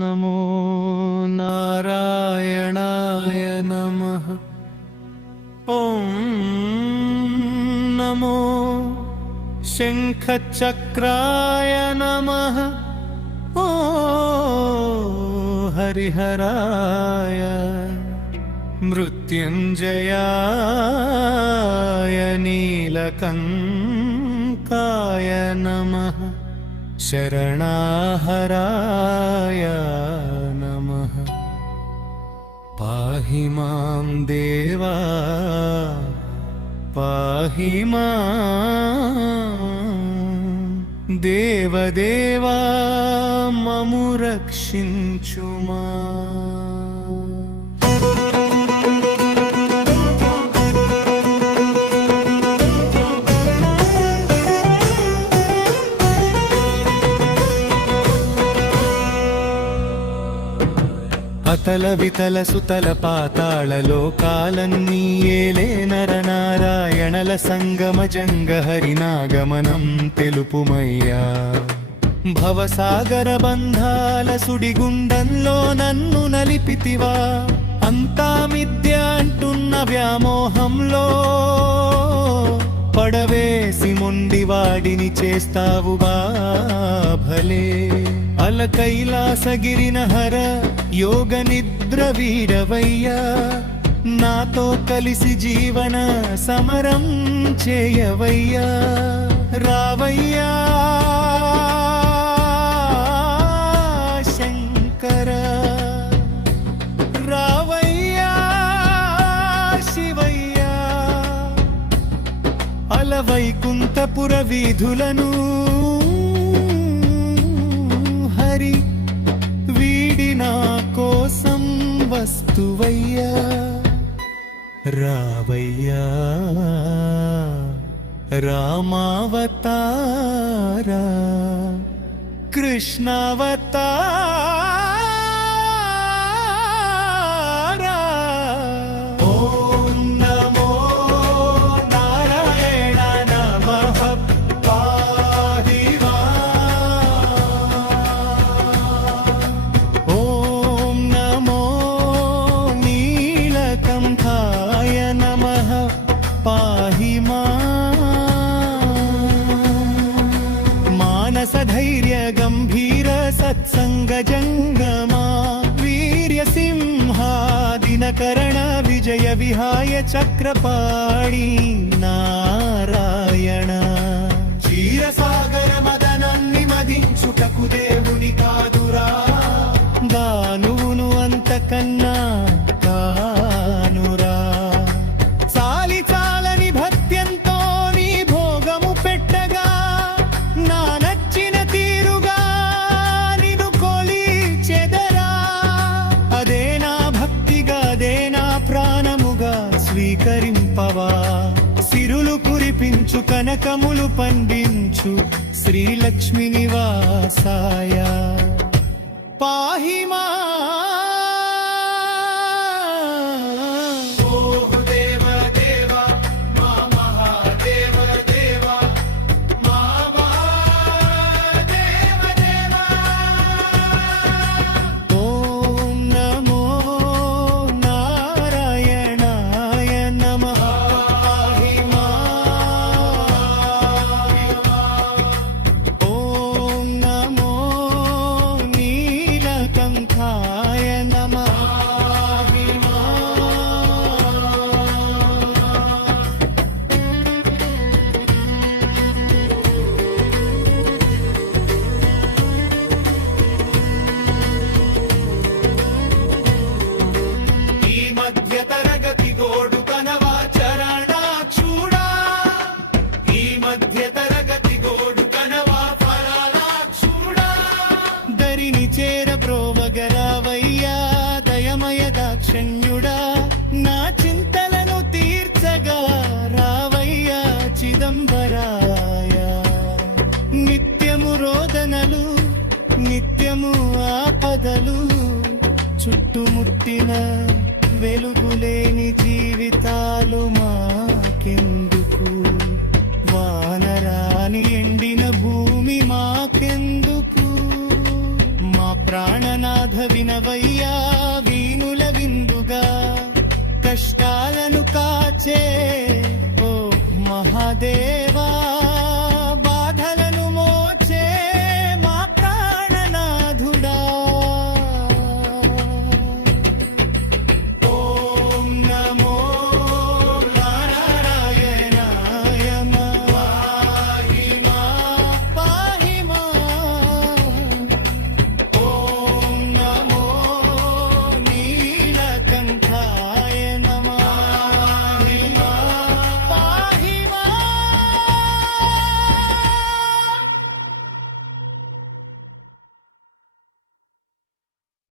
నమో నారాయణాయ నమః. ఓం నమో శంఖచక్రాయ నమః. ఓ హరిహరాయ మృత్యుంజయాయ నీలకంకాయ నమః. శరణాహరాయ నమః. పాహి మాం దేవా పాహి మాం దేవదేవా మము రక్షించుమా. అతల వితల సుతల పాతాళ లోకాలన్నీ ఏలే నరనారాయణల సంగమ జంగ హరినాగమనం తెలుపుమయ్యా. భవసాగర బంధాల సుడిగుండంలో నన్ను నలిపితివా. అంతా మిథ్య అంటున్న వ్యామోహంలో పడవేసి మొండివాడిని చేస్తావుగా భలే. అల కైలాసగిరిన హర యోగ నిద్ర వీడవయ్యా. నాతో కలిసి జీవన సమరం చేయవయ్యా. రావయ్యా శంకర, రావయ్యా శివయ్యా. అల వైకుంఠపుర వీధులను హరి వీడి నా కోసం వస్తువయ్యా. రావయ్యా రామావతారా కృష్ణావతారా. ఓం నమో నారాయణ నమః. పాహి మాం. ఓం నమో నీలకంఠాయ నమః. పాహి మానస ధైర్య గంభీర సత్సంగ జంగమా. వీర్య సింహాదినకరణ విజయ విహాయ చక్రపాణి నారాయణ. క్షీరసాగర మదనాన్ని మదించుటకు దేవుని కాదురా. దానువును అంతకన్నా కానురా. చాలి చాలని భక్త్యంతో నీ భోగము పెట్టగా నా నచ్చిన తీరుగా నిన్ను కొలిచెదరా. అదే నా భక్తిగా అదే నా ప్రాణముగా స్వీకరింపవా. సిరులు కురిపించు కనకములు పండించు శ్రీలక్ష్మి నివాసాయ. పాహి మా చేరబ్రోవగరావయ్యా దయమయ దాక్షణ్యుడా. నా చింతలను తీర్చగా రావయ్యా చిదంబరాయ. నిత్యము రోదనలు నిత్యము ఆపదలు చుట్టుముట్టిన వెలుగులేని జీవితాలు మాకెందుకు. వానరాని ఎండిన భూమి భూమి మాకెందుకు మా ప్రాణనాథ వినవయ్యా వీణుల విందుగా కష్టాలను కాచే ఓ మహాదేవ్